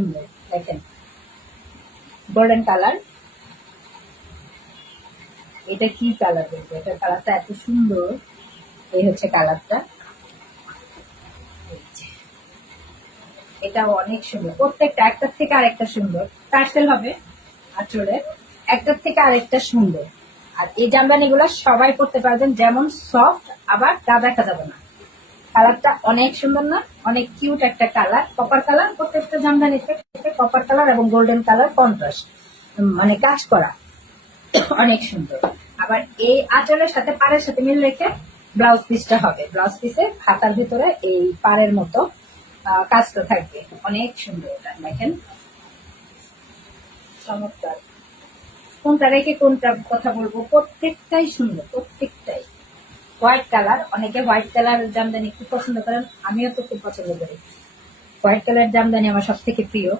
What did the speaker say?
সুন্দর দেখেন, golden colour. এটা কি কালার বলবো, এটার কালারটা এত সুন্দর। এই হচ্ছে কালারটা, এটা অনেক সুন্দর। প্রত্যেকটা একটার থেকে আরেকটা সুন্দর। টার্সেল হবে আঁচলে, একটার থেকে আরেকটা সুন্দর। আর এই জামদানি গুলা সবাই পড়তে পারবেন, যেমন সফট, আবার গা দেখা যাবে না। কালারটা অনেক সুন্দর না? অনেক কিউট একটা কালার, কপার কালার। প্রত্যেকটা জামদানিতে কপার কালার এবং গোল্ডেন কালার কন্ট্রাস্ট, মানে কাজ করা, অনেক সুন্দর। আবার এই আঁচলের সাথে পাড়ের সাথে মিল রেখে ব্লাউজ পিসটা হবে। ব্লাউজ পিসে হাতার ভিতরে এই পাড়ের মতো কাজটা থাকবে, অনেক সুন্দর। এটা দেখেন, চমৎকার। কোনটা রেখে কোনটা কথা বলবো, প্রত্যেকটাই সুন্দর, প্রত্যেকটাই। হোয়াইট কালার, অনেকে হোয়াইট কালার জামদানি খুব পছন্দ করেন, আমিও তো খুব পছন্দ করি। হোয়াইট কালার জামদানি আমার সব থেকে প্রিয়।